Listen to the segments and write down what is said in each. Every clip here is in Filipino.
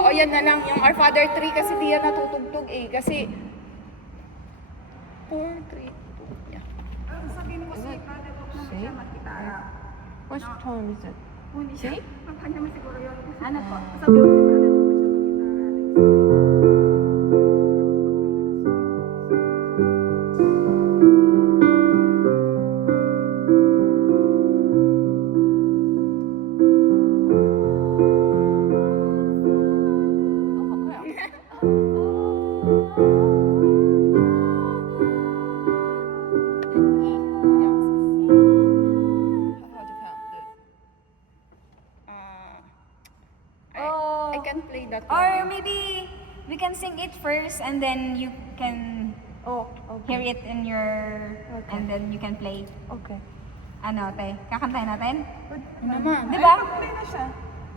Oo, yan na lang. Yung Our Father 3 kasi di yan natutugtog eh. Kasi 4, 3, 2, yeah. Sabihin mo si Father, huwag naman siya magkitara. Which tone is it? Hindi siya. Kanya mo siguro yun. Ano po? Sabihin mo si Father, huwag naman siya magkitara. How to count it? I can play that Or one. maybe we can sing it first and then you can Oh, hear okay. it in your... And then you can play. Okay. Ano, te? Kakantahin natin? Ano naman? Di ba? Play na siya.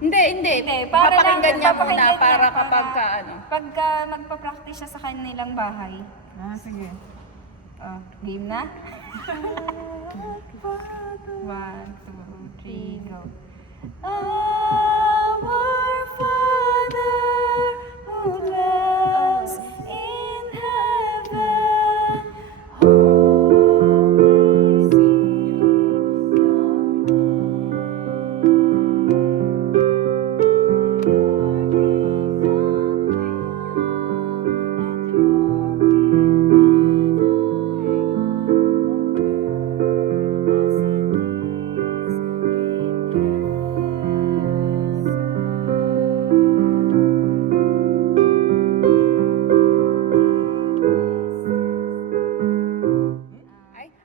Hindi. Hindi, para lang- Papakinggan niya muna papakinggan para niya, kapag ka ano. Pagka magpa-practice siya sa kanilang bahay. Sige. Game na? 1, 2, 3, go. Our Father who dwells in heaven, holy is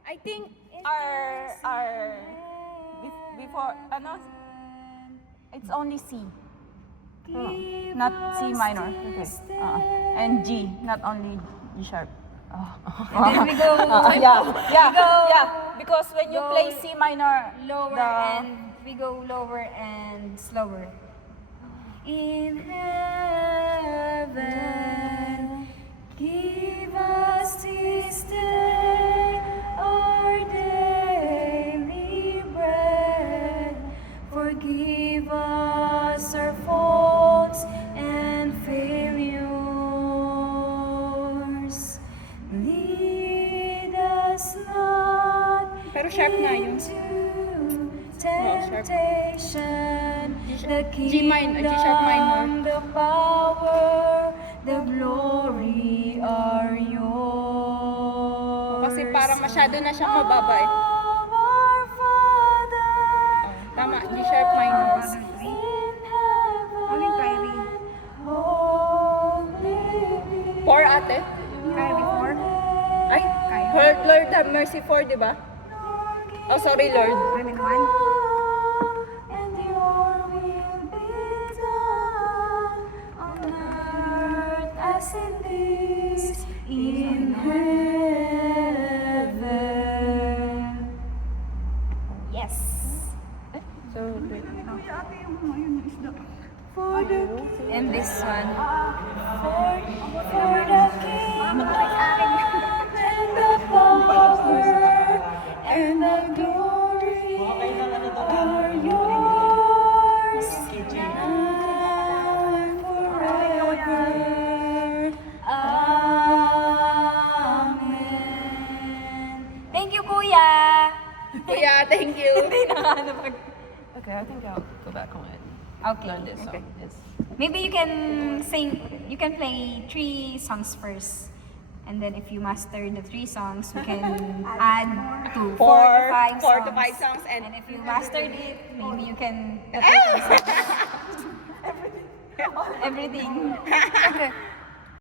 I think Before, it's only C. Not C minor. Okay. And G, not only G sharp. And then we go Yeah. Because when you Go play C minor, lower and we go lower and slower. In heaven, give us this day our daily bread. Forgive us our faults and failures. Lead us not Pero sharp na yun. into sharp. temptation. The G minor, G sharp minor. kingdom, the power, the glory are yours. Kasi parang masyado na siyang mababa eh. Our Father, Tama, G sharp minor. in heaven, Aling Kyrie. holy 4 ate? Kyrie 4. Ay, Lord have mercy 4, di ba? Oh, sorry Lord. I mean 1. and your will be done on earth as it is in heaven. Yes. so Kuya ate yung isda. For the and this one. For the kingdom and the power and the glory are yours and forever. Amen. Thank you, Kuya. Kuya, thank you. okay, I think I'll go back home and Okay. learn this song. Okay. Yes. Maybe you can sing, you can play 3 songs first. And then if you master the 3 songs, we can add to 4 to 5 songs. 4 to 5 songs and And if you mastered it, maybe you can everything. Okay.